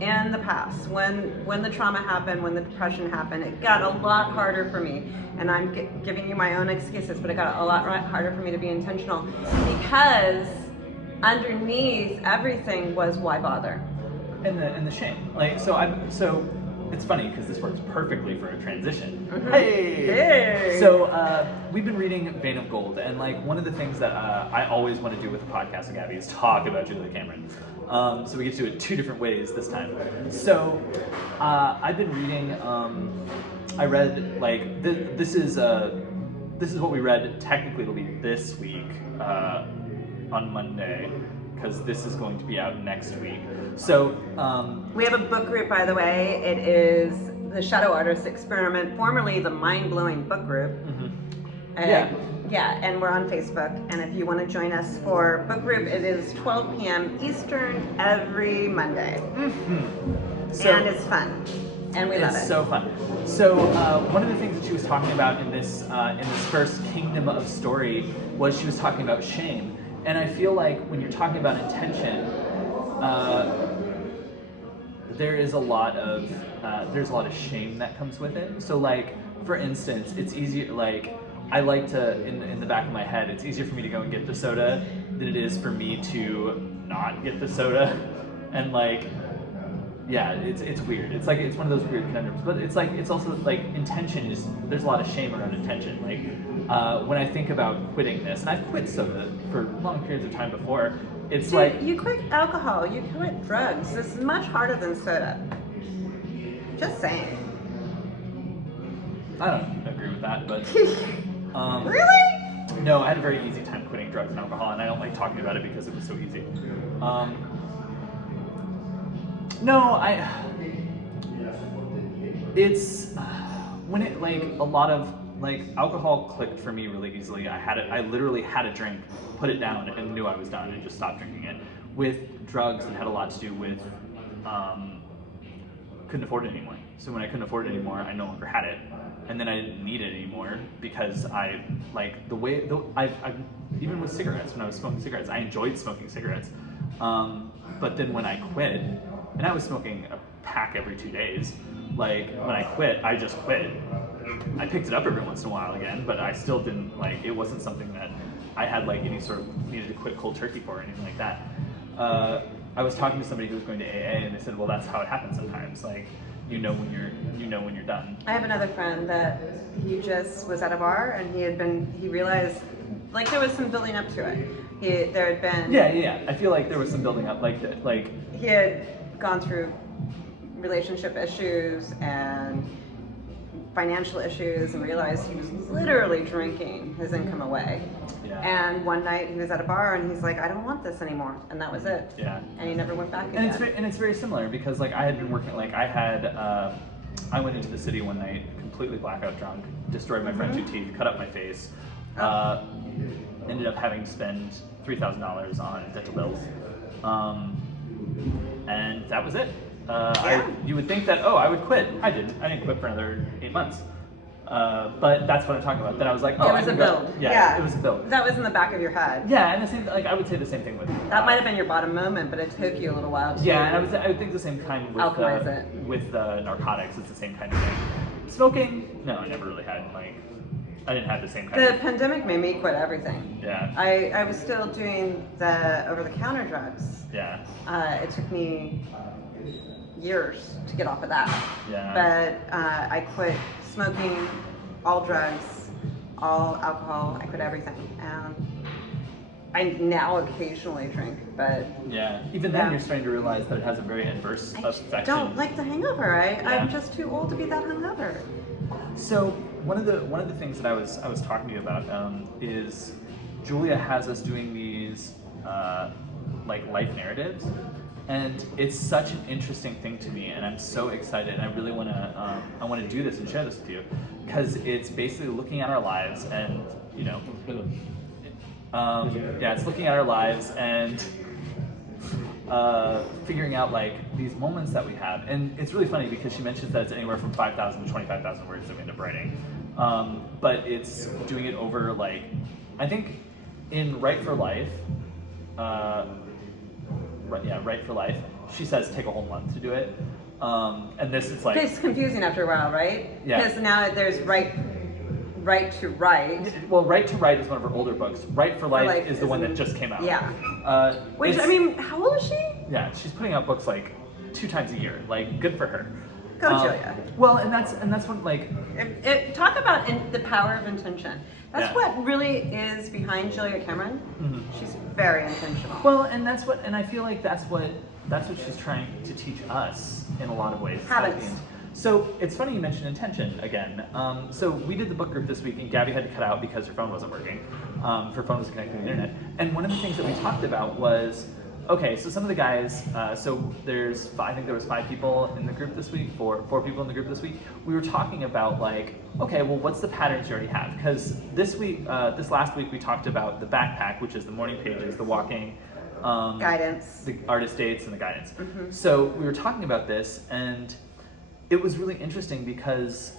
in the past. When the trauma happened, when the depression happened, it got a lot harder for me. And I'm giving you my own excuses, but it got a lot harder for me to be intentional because underneath everything was why bother. And the shame. Like so it's funny because this works perfectly for a transition. Mm-hmm. Hey! So we've been reading Vein of Gold, and like one of the things that I always want to do with the podcast with Gabby is talk about Julia Cameron. So we get to do it 2 different ways this time. So I've been reading. I read like this is what we read. Technically, it'll be this week on Monday, because this is going to be out next week. So we have a book group, by the way. It is the Shadow Artist Experiment, formerly the Mind Blowing Book Group. Mm-hmm. Yeah, and we're on Facebook. And if you want to join us for book group, it is 12 p.m. Eastern every Monday. Mm-hmm. And it's fun. And we love it. It's so fun. So one of the things that she was talking about in this first kingdom of story was she was talking about shame. And I feel like when you're talking about intention, there's a lot of shame that comes with it. So like, for instance, it's easier, like I like to, in the back of my head, it's easier for me to go and get the soda than it is for me to not get the soda. And like, yeah, it's weird. It's like, it's one of those weird conundrums. But it's like, it's also like intention is, there's a lot of shame around intention. Like when I think about quitting this, and I've quit soda for long periods of time before, it's Dude, like... you quit alcohol, you quit drugs. This is much harder than soda. Just saying. I don't agree with that, but... Really? No, I had a very easy time quitting drugs and alcohol, and I don't like talking about it because it was so easy. It's when it like a lot of like alcohol clicked for me really easily. I literally had a drink, put it down, and knew I was done, and just stopped drinking it. With drugs, it had a lot to do with couldn't afford it anymore. So when I couldn't afford it anymore, I no longer had it, and then I didn't need it anymore because I like I've even with cigarettes, when I was smoking cigarettes, I enjoyed smoking cigarettes, but then when I quit, and I was smoking a pack every 2 days. Like when I quit, I just quit. I picked it up every once in a while again, but I still didn't like. It wasn't something that I had like any sort of needed to quit cold turkey for or anything like that. I was talking to somebody who was going to AA, and they said, "Well, that's how it happens sometimes. Like, you know when you're done." I have another friend that he just was at a bar, and he realized like there was some building up to it. There had been. Yeah. I feel like there was some building up, like he had gone through relationship issues and financial issues and realized he was literally drinking his income away. Yeah. And one night he was at a bar and he's like, I don't want this anymore. And that was it. Yeah. And he never went back again. And it's very similar because like I had been working, like I went into the city one night completely blackout drunk, destroyed my front 2 teeth, cut up my face, ended up having to spend $3,000 on dental bills. And that was it. You would think that, I would quit. I didn't quit for another 8 months. But that's what I'm talking about. Then I was like, it was a build. Yeah, it was a build. That was in the back of your head. Yeah, and the same, like I would say the same thing with that might have been your bottom moment, but it took you a little while to yeah, and I would think the same kind with narcotics. It's the same kind of thing. Smoking, no, I never really had I didn't have the same kind The pandemic made me quit everything. Yeah. I was still doing the over-the-counter drugs. Yeah. It took me years to get off of that. Yeah. But I quit smoking, all drugs, all alcohol. I quit everything. I now occasionally drink, but yeah. Even then, you're starting to realize that it has a very adverse effect. I don't like the hangover. I'm just too old to be that hungover. So one of the things that I was talking to you about is Julia has us doing these like life narratives, And it's such an interesting thing to me, and I'm so excited, and I really want to do this and share this with you, because it's basically looking at our lives and, you know, it's looking at our lives and figuring out like these moments that we have. And it's really funny because she mentions that it's anywhere from 5,000 to 25,000 words that we end up writing. But it's doing it over like, I think in Write for Life, Write for Life, she says take a whole month to do it. And this is like... It's confusing after a while, right? Yeah. Because now there's Write to Write. Well, Write to Write is one of her older books. Write for Life is the one that just came out. Yeah. Which, I mean, how old is she? Yeah, she's putting out books like 2 times a year. Like, good for her. Go, Julia. Well, and that's what like... Talk about the power of intention. That's Yeah. what really is behind Julia Cameron. Mm-hmm. She's very intentional. Well, and I feel like that's what she's trying to teach us in a lot of ways. Habits. So it's funny you mentioned intention again. So we did the book group this week, and Gabby had to cut out because her phone wasn't working. Her phone was connected to the internet. And one of the things that we talked about was, okay, so some of the guys, so I think there was 5 people in the group this week, 4 people in the group this week. We were talking about like, okay, well, what's the patterns you already have? Because this last week we talked about the backpack, which is the morning pages, the walking, guidance, the artist dates, and the guidance. Mm-hmm. So we were talking about this, and it was really interesting because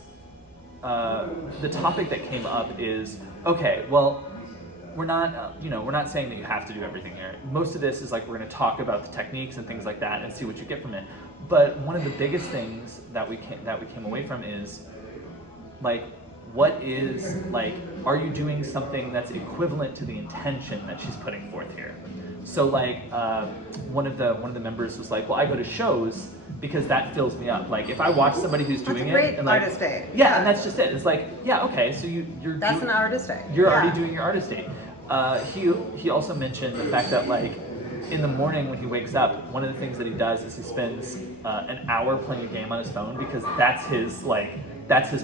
the topic that came up is, okay, well, we're not saying that you have to do everything here. Most of this is like we're going to talk about the techniques and things like that and see what you get from it. But one of the biggest things that we came away from is like, what is like, are you doing something that's equivalent to the intention that she's putting forth here? So like one of the members was like, well, I go to shows because that fills me up. Like if I watch somebody who's doing it, and like, artist day. Yeah, and that's just it. It's like, yeah, okay, so that's an artist day. You're already doing your artist day. He also mentioned the fact that like in the morning when he wakes up, one of the things that he does is he spends an hour playing a game on his phone because that's his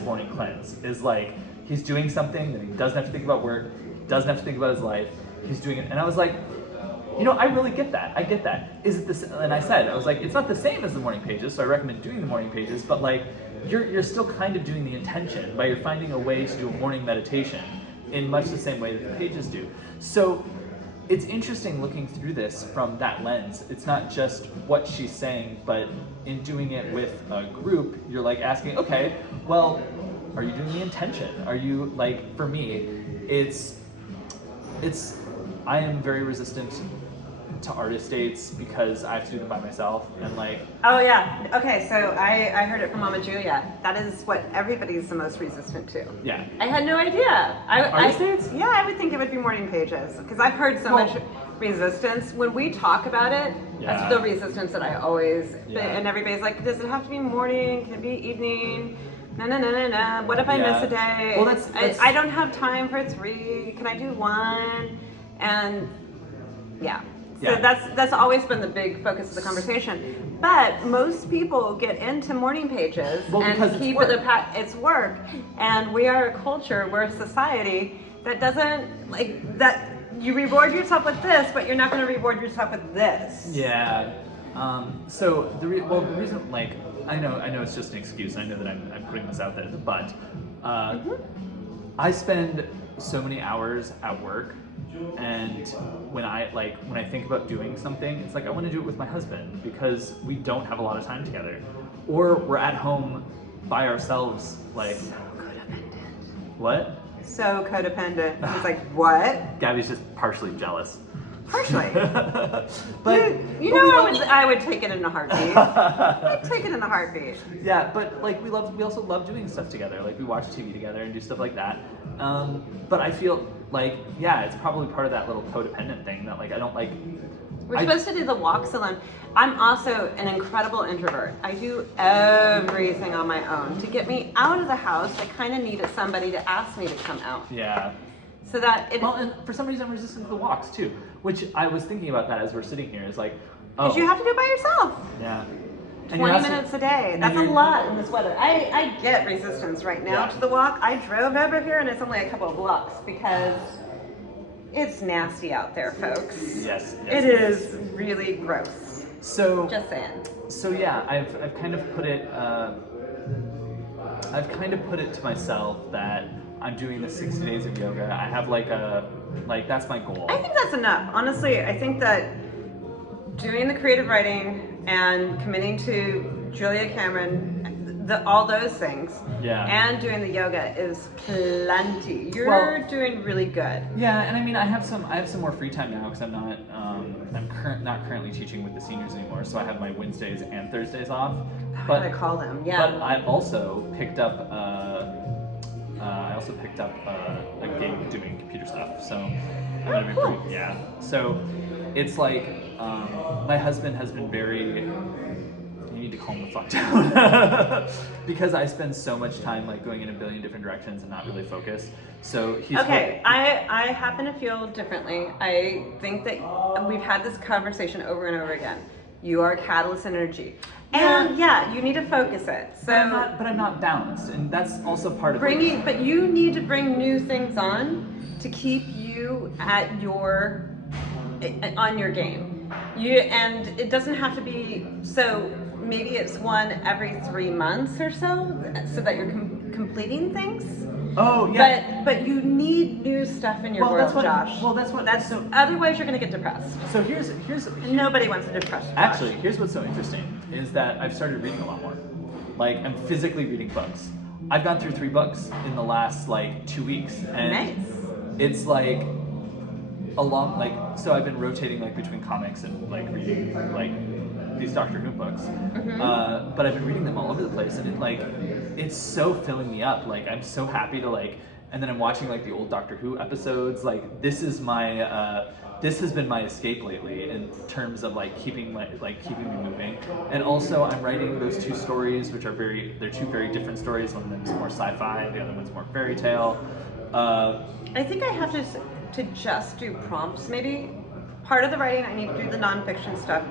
morning cleanse. Is like he's doing something that he doesn't have to think about work, doesn't have to think about his life. He's doing it, and I was like, you know, I really get that. I get that. Is it this? And I was like, it's not the same as the morning pages, so I recommend doing the morning pages. But like, you're still kind of doing the intention by you're finding a way to do a morning meditation in much the same way that the pages do. So it's interesting looking through this from that lens. It's not just what she's saying, but in doing it with a group, you're like asking, okay, well, are you doing the intention? Are you like, for me, I am very resistant to artist dates because I have to do them by myself and like. Oh yeah. Okay, so I heard it from Mama Julia. That is what everybody's the most resistant to. Yeah. I had no idea. Artist dates? Yeah, I would think it would be morning pages because I've heard so much resistance when we talk about it. Yeah. That's the resistance that I always. Yeah. And everybody's like, does it have to be morning? Can it be evening? No. What if I miss a day? Well, that's I don't have time for 3. Can I do 1? And yeah. So that's always been the big focus of the conversation. But most people get into morning pages and keep it's work. And we are a culture, we're a society that doesn't like that. You reward yourself with this, but you're not going to reward yourself with this. Yeah. So the reason, like, I know it's just an excuse. I know that I'm putting this out there, but I spend so many hours at work. And when I think about doing something, it's like I want to do it with my husband because we don't have a lot of time together, or we're at home by ourselves. Like, so codependent. What? So codependent. He's like, what? Gabby's just partially jealous. Partially. But I would take it in a heartbeat. I'd take it in a heartbeat. Yeah, but like we also love doing stuff together. Like we watch TV together and do stuff like that. But I feel like, yeah, it's probably part of that little codependent thing that like I don't like. We're supposed to do the walks alone. I'm also an incredible introvert. I do everything on my own. To get me out of the house, I kind of needed somebody to ask me to come out. Yeah. So that and for some reason I'm resistant to the walks too, which I was thinking about that as we're sitting here. Is like, because you have to do it by yourself. Yeah. 20 minutes a day. That's a lot in this weather. I get resistance right now to the walk. I drove over here and it's only a couple of blocks because it's nasty out there, folks. Yes. It is really gross. So Just saying. So yeah, I've kind of put it to myself that I'm doing the 60 days of yoga. I have that's my goal. I think that's enough. Honestly, I think that doing the creative writing and committing to Julia Cameron, all those things, Yeah. and doing the yoga is plenty. You're doing really good. Yeah, and I mean, I have some more free time now because I'm not not currently teaching with the seniors anymore. So I have my Wednesdays and Thursdays off. What do I call them? Yeah. But I also picked up a gig doing computer stuff. So I'm gonna be cool. pretty, yeah. So it's like my husband has been very. You need to calm the fuck down because I spend so much time like going in a billion different directions and not really focused. So he's okay. I happen to feel differently. I think that we've had this conversation over and over again. You are catalyst energy, and yeah, you need to focus it. So, but I'm not balanced, and that's also part of bringing. But you need to bring new things on to keep you at on your game. And it doesn't have to be so. Maybe it's one every 3 months or so that you're completing things. Oh yeah. But you need new stuff in your world, Josh. That's otherwise you're gonna get depressed. So here's nobody wants to depress Josh. Actually, here's what's so interesting is that I've started reading a lot more. Like I'm physically reading books. I've gone through 3 books in the last 2 weeks, and nice. It's so I've been rotating between comics and reading these Doctor Who books, but I've been reading them all over the place, and it's so filling me up. I'm so happy to and then I'm watching the old Doctor Who episodes. This is my this has been my escape lately in terms of keeping me moving. And also I'm writing those 2 stories, which are they're 2 very different stories. One of them is more sci-fi, the other one's more fairy tale. I think I have to just do prompts. Maybe part of the writing I need to do the nonfiction stuff.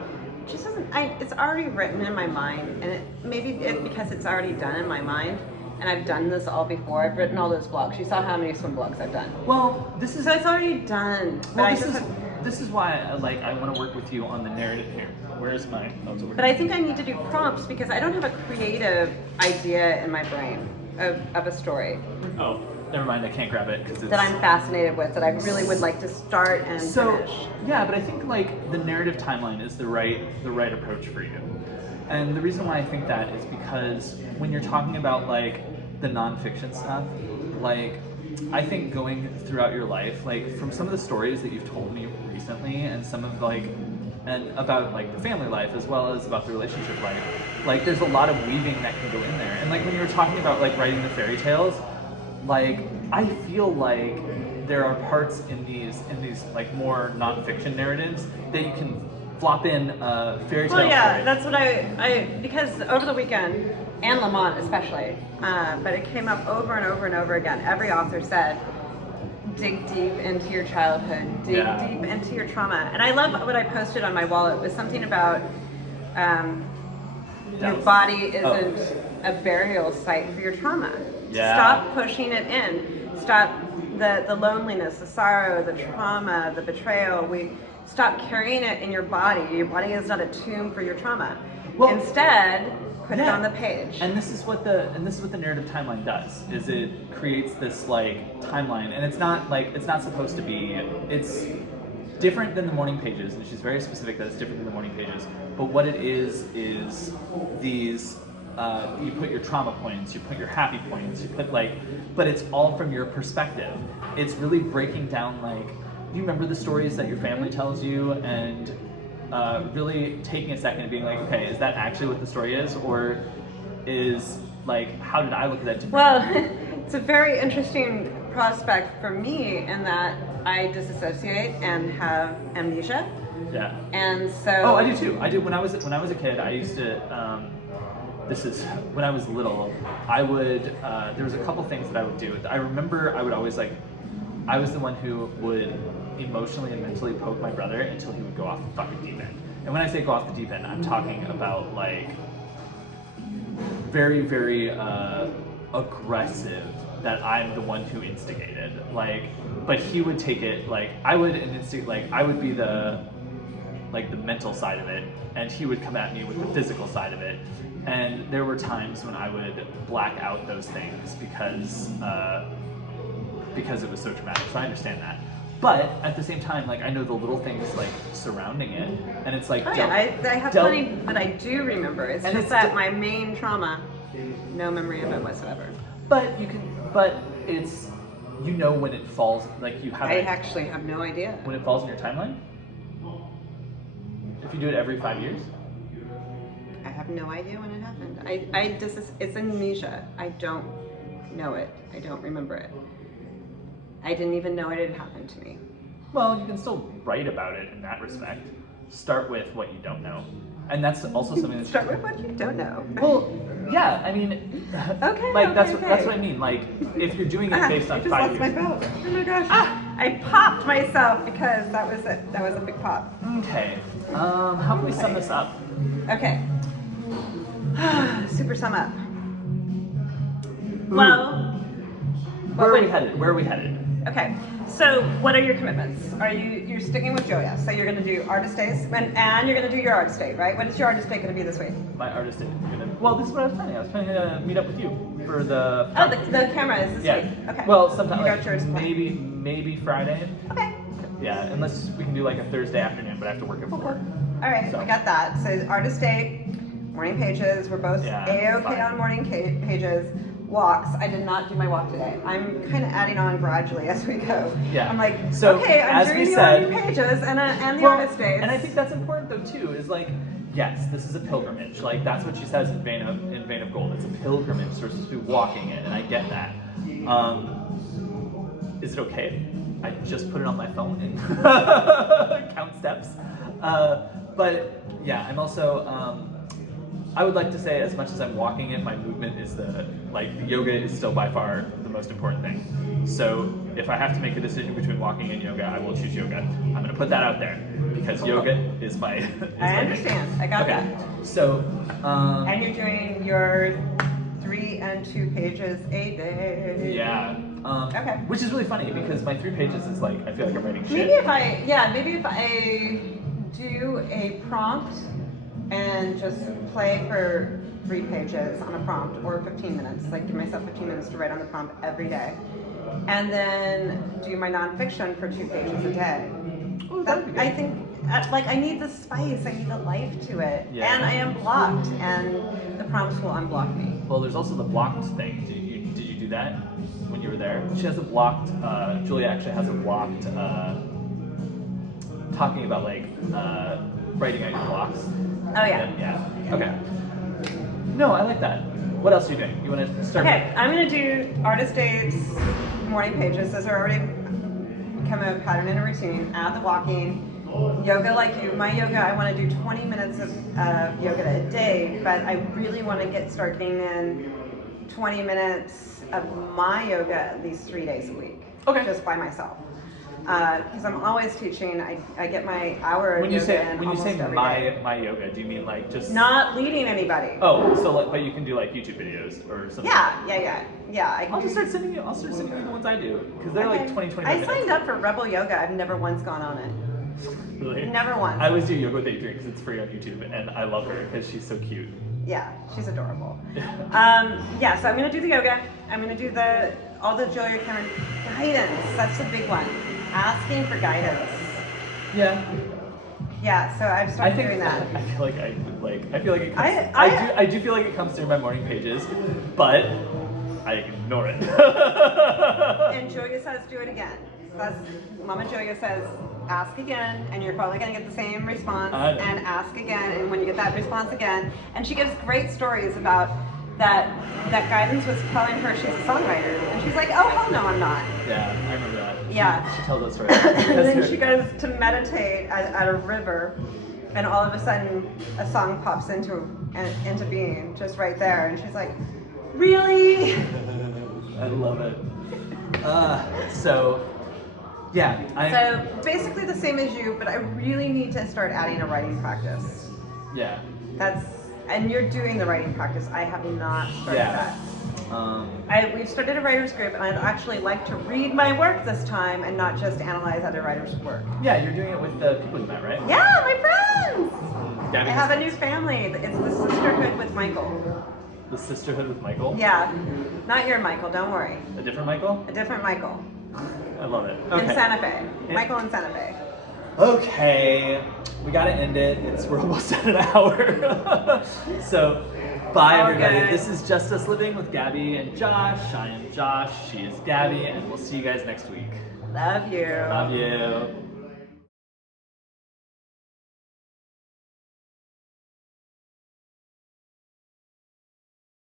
Just doesn't. It's already written in my mind, and maybe because it's already done in my mind, and I've done this all before. I've written all those blogs. You saw how many swim blogs I've done. Well, so it's already done. Well, this is why I want to work with you on the narrative here. Where's my? Oh, it's over but I think I need to do prompts because I don't have a creative idea in my brain of a story. Oh. Never mind, I can't grab it because that I'm fascinated with, that I really would like to start and finish. Yeah, but I think the narrative timeline is the right approach for you. And the reason why I think that is because when you're talking about the nonfiction stuff, I think going throughout your life, from some of the stories that you've told me recently, and some of and about the family life as well as about the relationship life, there's a lot of weaving that can go in there. And when you were talking about writing the fairy tales. I feel there are parts in these more nonfiction narratives that you can flop in fairy tale. Well, yeah, stories. that's what I because over the weekend, and Lamont especially, but it came up over and over and over again. Every author said, dig deep into your childhood, dig deep into your trauma. And I love what I posted on my wall. It was something about your body isn't a burial site for your trauma. Yeah. Stop pushing it in. Stop the loneliness, the sorrow, the trauma, the betrayal. Stop carrying it in your body. Your body is not a tomb for your trauma. Well, instead, put it on the page. And this is what the narrative timeline does. Is it creates this timeline, and it's not supposed to be. It's different than the morning pages, and she's very specific that it's different than the morning pages. But what it is these. You put your trauma points, you put your happy points, you put but it's all from your perspective. It's really breaking down you remember the stories that your family tells you, and really taking a second and being okay, is that actually what the story is, or is how did I look at that differently? Well, it's a very interesting prospect for me in that I disassociate and have amnesia. Yeah. And so. Oh, I do too. I do. When I was a kid, I used to. This is when I was little. I would. There was a couple things that I would do. I remember I would always I was the one who would emotionally and mentally poke my brother until he would go off the fucking deep end. And when I say go off the deep end, I'm talking about very, very aggressive. That I'm the one who instigated. But he would take it I would instigate. I would be the. like the mental side of it, and he would come at me with the physical side of it. And there were times when I would black out those things because it was so traumatic. So I understand that. But at the same time, like I know the little things like surrounding it, and it's like I have plenty that I do remember. It's just that my main trauma, no memory of it whatsoever. But it's when it falls, like you have. I actually have no idea when it falls in your timeline. If you do it every 5 years. I have no idea when it happened. It's amnesia. I don't know it. I don't remember it. I didn't even know it had happened to me. Well, you can still write about it in that respect. Start with what you don't know. And that's also something that's... Start with what you don't know. Well, yeah, I mean... Okay, like, that's what I mean. Like, if you're doing it based on 5 years... I just lost my belt. Oh my gosh. I popped myself because that was it. That was a big pop. Okay. How can we sum this up? Okay. Super sum up. Well... Where are we headed? Okay, so what are your commitments? You're sticking with Joya, so you're gonna do artist days, and you're gonna do your artist day, right? What is your artist day gonna be this week? My artist day well, this is what I was planning. I was planning to meet up with you for the... Oh, the camera is this week? Okay. Well, sometime, you got yours maybe Friday. Okay. Yeah, unless we can do like a Thursday afternoon, but I have to work it before. All right, I got that. So artist day, morning pages, we're both A-okay on morning pages. Walks. I did not do my walk today. I'm kind of adding on gradually as we go. Yeah. I'm like, so, okay, I'm doing the morning pages and the artist days. And I think that's important though too. Is like, yes, this is a pilgrimage. Like that's what she says in Vein of Gold. It's a pilgrimage. So we're supposed to be walking it, and I get that. Is it okay if I just put it on my phone and count steps? But yeah, I'm also. I would like to say, as much as I'm walking it, my movement is the yoga is still by far the most important thing. So if I have to make a decision between walking and yoga, I will choose yoga. I'm going to put that out there because yoga is my. I understand. I got that. So. And you're doing your 3 and 2 pages a day. Yeah. Okay. Which is really funny because my 3 pages is like I feel like I'm writing shit. Maybe if I do a prompt. And just play for 3 pages on a prompt or 15 minutes. Like give myself 15 minutes to write on the prompt every day. And then do my nonfiction for 2 pages a day. Ooh, I think I need the spice, I need the life to it. Yeah. And I am blocked and the prompts will unblock me. Well, there's also the blocked thing. Did you do that when you were there? She has a blocked, Julia actually has a blocked, talking about writing out your blocks. Oh yeah. Yeah. Okay. No, I like that. What else are you doing? You want to start? Okay, I'm gonna do artist days, morning pages. Those are already become a pattern and a routine. Add the walking, yoga like you. My yoga, I want to do 20 minutes of yoga a day, but I really want to start getting in 20 minutes of my yoga at least 3 days a week. Okay. Just by myself. Because I'm always teaching, I get my hour of yoga in almost every day. my yoga, do you mean like just not leading anybody? Oh, so but you can do like YouTube videos or something. Yeah. I'll start sending you the ones I do because they're like 20 minutes. I signed up for Rebel Yoga. I've never once gone on it. Really? Never once. I always do yoga with Adrienne because it's free on YouTube, and I love her because she's so cute. Yeah, she's adorable. So I'm gonna do the yoga. I'm gonna do all the Julia Cameron guidance. That's the big one. Asking for guidance. Yeah. Yeah, so I've started doing that. I feel like it comes. I do feel like it comes through my morning pages, but I ignore it. And Julia says, do it again. Mama Julia says, ask again, and you're probably going to get the same response, and ask again, and when you get that response again, and she gives great stories about that guidance was telling her she's a songwriter, and she's like, oh hell no, I'm not. Yeah, I remember that. Yeah. She tells us stories. And then she goes to meditate at a river, and all of a sudden a song pops into being just right there, and she's like, really? I love it. So basically the same as you, but I really need to start adding a writing practice. Yeah. And you're doing the writing practice. I have not started that. We've started a writer's group, and I'd actually like to read my work this time and not just analyze other writers' work. Yeah, you're doing it with the people you met, right? Yeah, my friends! Gabby I has have a new friends. family. It's the sisterhood with Michael. The sisterhood with Michael? Yeah, not your Michael, don't worry. A different Michael? A different Michael. I love it. In Santa Fe. Michael in Santa Fe. Okay, we gotta end it. We're almost at an hour. So, bye everybody. Okay. This is Just Us Living with Gabby and Josh. I am Josh, she is Gabby, and we'll see you guys next week. Love you. Love you.